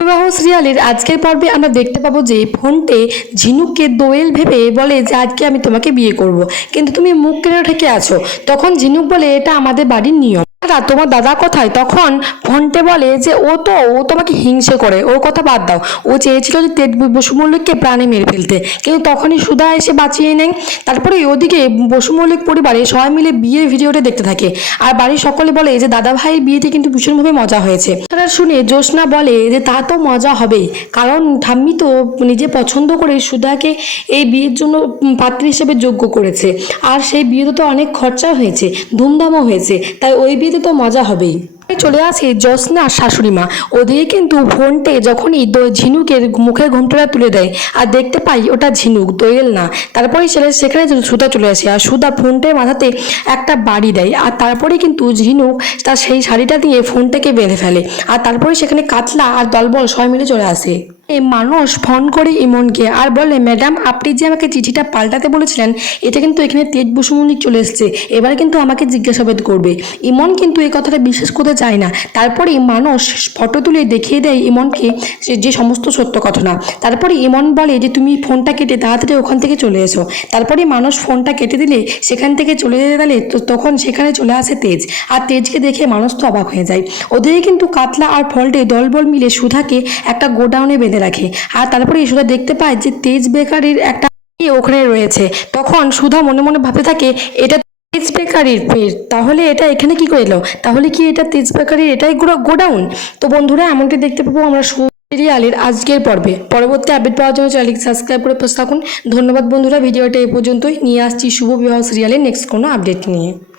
বিবাহ সিরিয়ালের আজকের পর্বে আমরা দেখতে পাবো যে ফোনটে ঝিনুককে দোয়েল ভেবে বলে যে আজকে আমি তোমাকে বিয়ে করব। কিন্তু তুমি মুখ কেন ঠেকে আছো তখন ঝিনুক বলে, এটা আমাদের বাড়ির নিয়ম দাদা, তোমার দাদা কোথায়? তখন ফোনটে বলে যে, ও তো, ও তোমাকে হিংসে করে। ওর কথা বাদ দাও। ও চেয়েছিল যে তেজ বসু মল্লিককে প্রাণে মেরে ফেলতে। কিন্তু তখনই সুধা এসে বাঁচিয়ে নেয়। তারপরে ওদিকে বসু মল্লিক পরিবারে সবাই মিলে বিয়ের ভিডিওটা দেখতে থাকে। আর বাড়ির সকলে বলে যে, দাদা ভাইয়ের বিয়েতে কিন্তু ভীষণভাবে মজা হয়েছে। তারা শুনে জ্যোৎস্না বলে যে, তা তো মজা হবেই। কারণ ঠাম্মি তো নিজে পছন্দ করে সুধাকে এই বিয়ের জন্য পাত্রী হিসেবে যোগ্য করেছে। আর সেই বিয়েতে তো অনেক খরচা হয়েছে, ধুমধামও হয়েছে। তাই ওই বিয়েতে তো মজা হবেই। চলে আসে জ্যোৎস্না শাশুড়ি মা। ওদিকে কিন্তু ফোনটে যখনই ঝিনুকের মুখের ঘুমটাটা তুলে দেয় আর দেখতে পাই ওটা ঝিনুক, দোয়েল না। তারপরে ছেলে সেখানে সুধা চলে আসে আর সুধা ফোনটের মাথাতে একটা বাড়ি দেয় আর তারপরে কিন্তু ঝিনুক তার সেই শাড়িটা দিয়ে ফোনটাকে বেঁধে ফেলে। আর তারপরে সেখানে কাতলা আর দলবল সবাই মিলে চলে আসে। এই মানুষ ফোন করে ইমনকে আর বলে, ম্যাডাম, আপনি যে আমাকে চিঠিটা পাল্টাতে বলেছিলেন, এটা কিন্তু এখানে তেজ বসু মল্লিক চলে এসছে। এবার কিন্তু আমাকে জিজ্ঞাসাবাদ করবে। ইমন কিন্তু এই কথাটা বিশ্বাস করতে চায় না। তারপরে মানুষ ফটো তুলে দেখিয়ে দেয় ইমনকে যে- সমস্ত সত্য ঘটনা তারপরে ইমন বলে যে, তুমি ফোনটা কেটে তাড়াতাড়ি ওখান থেকে চলে এসো। তারপরে মানুষ ফোনটা কেটে দিলে সেখান থেকে চলে যেতে গেলে তখন সেখানে চলে আসে তেজ। আর তেজকে দেখে মানুষ তো অবাক হয়ে যায়। ওদিকে কিন্তু কাতলা আর ফল্টে দলবল মিলে সুধাকে একটা গোডাউনে বেঁধে রাখে। আর তারপরে সুধা দেখতে পায় যে তেজ বেকারির একটা ওখানে রয়েছে। তখন সুধা মনে মনে ভাবতে থাকে, এটা তেজ বেকারির পেট, তাহলে এটা এখানে কি করে এলো? তাহলে কি এটা তেজ বেকারির এটাই গোডা- গোডাউন? তো বন্ধুরা, এমনটি দেখতে পাবো আমরা সিরিয়ালের আজকের পর্বে। পরবর্তী আপডেট পাওয়ার জন্য চ্যানেলটি সাবস্ক্রাইব করে পাশে থাকুন। ধন্যবাদ বন্ধুরা, ভিডিওটা এই পর্যন্তই। নিয়ে আসছি শুভ বিবাহ সিরিয়ালের নেক্সট কোনো আপডেট নিয়ে।